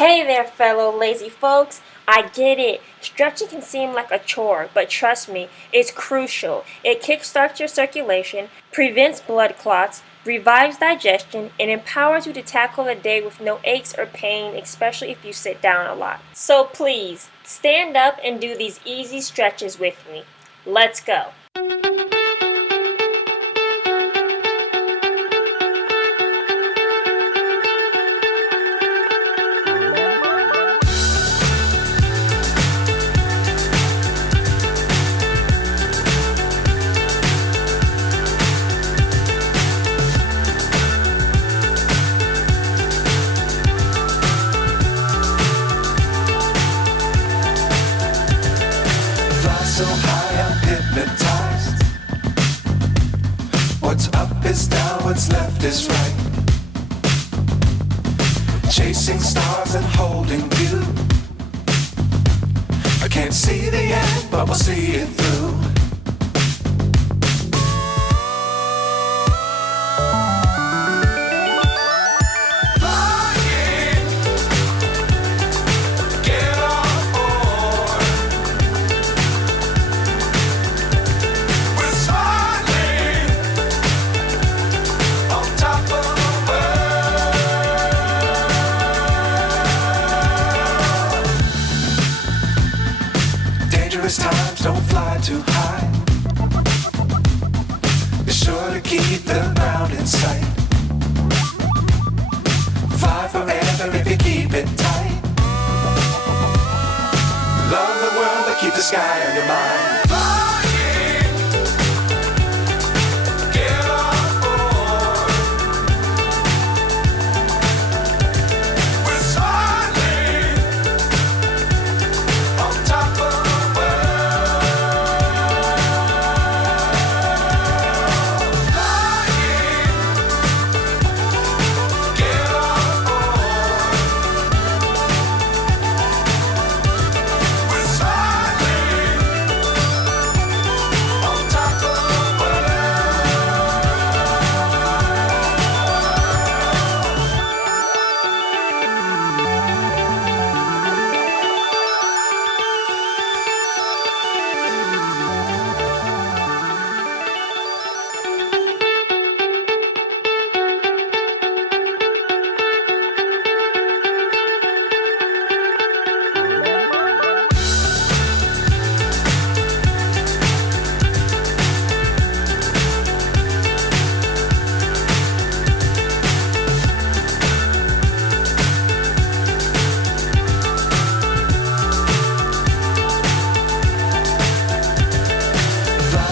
Hey there, fellow lazy folks. I get it. Stretching can seem like a chore, but trust me, it's crucial. It kickstarts your circulation, prevents blood clots, revives digestion, and empowers you to tackle the day with no aches or pain, especially if you sit down a lot. So please, stand up and do these easy stretches with me. Let's go. So high I'm hypnotized. What's up is down, what's left is right. Chasing stars and holding you. I can't see the end, but we'll see it through. Times don't fly too high. Be sure to keep the ground in sight. Fly forever if you keep it tight. Love the world but keep the sky on your mind.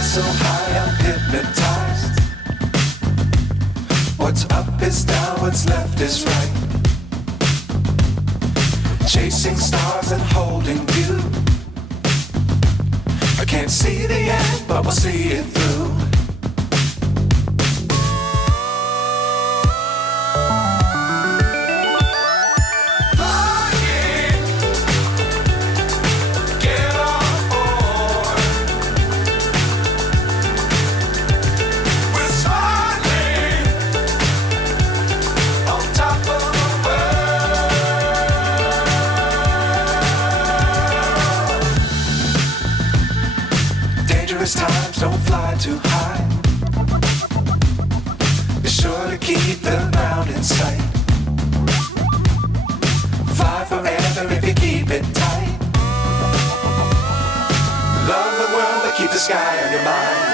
So high I'm hypnotized. What's up is down, what's left is right. Chasing stars and holding you. I can't see the end, but we'll see it through. Times don't fly too high. Be sure to keep the ground in sight. Fly forever if you keep it tight. Love the world but keep the sky on your mind.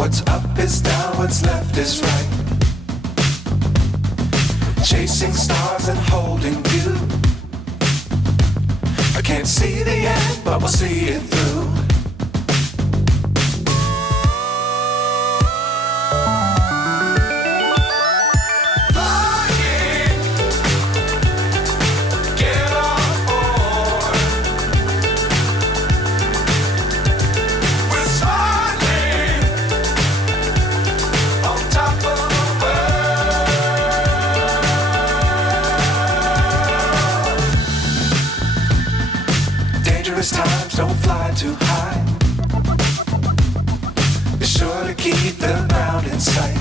What's up is down, what's left is right. Chasing stars and holding you. I can't see the end, but we'll see it through. Times don't fly too high. Be sure to keep the ground in sight.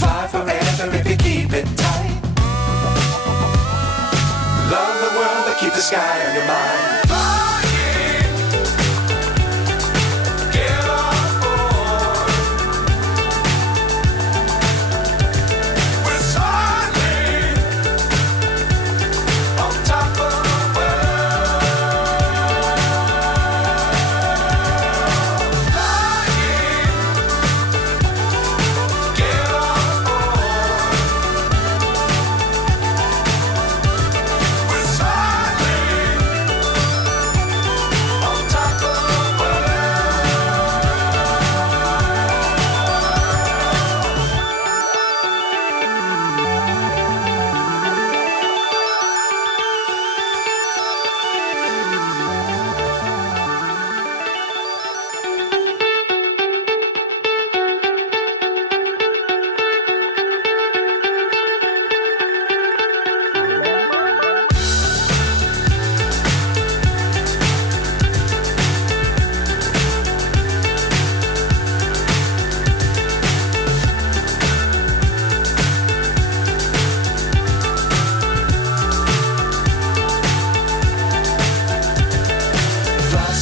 Fly forever if you keep it tight. Love the world but keep the sky on your mind.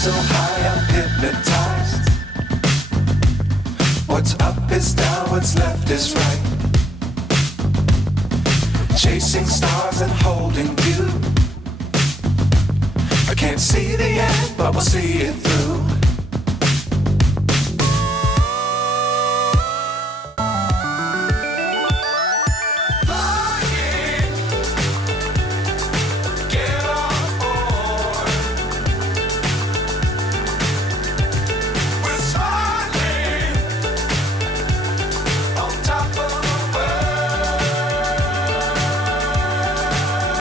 So high I'm hypnotized. What's up is down, what's left is right. Chasing stars and holding you. I can't see the end, but we'll see it through.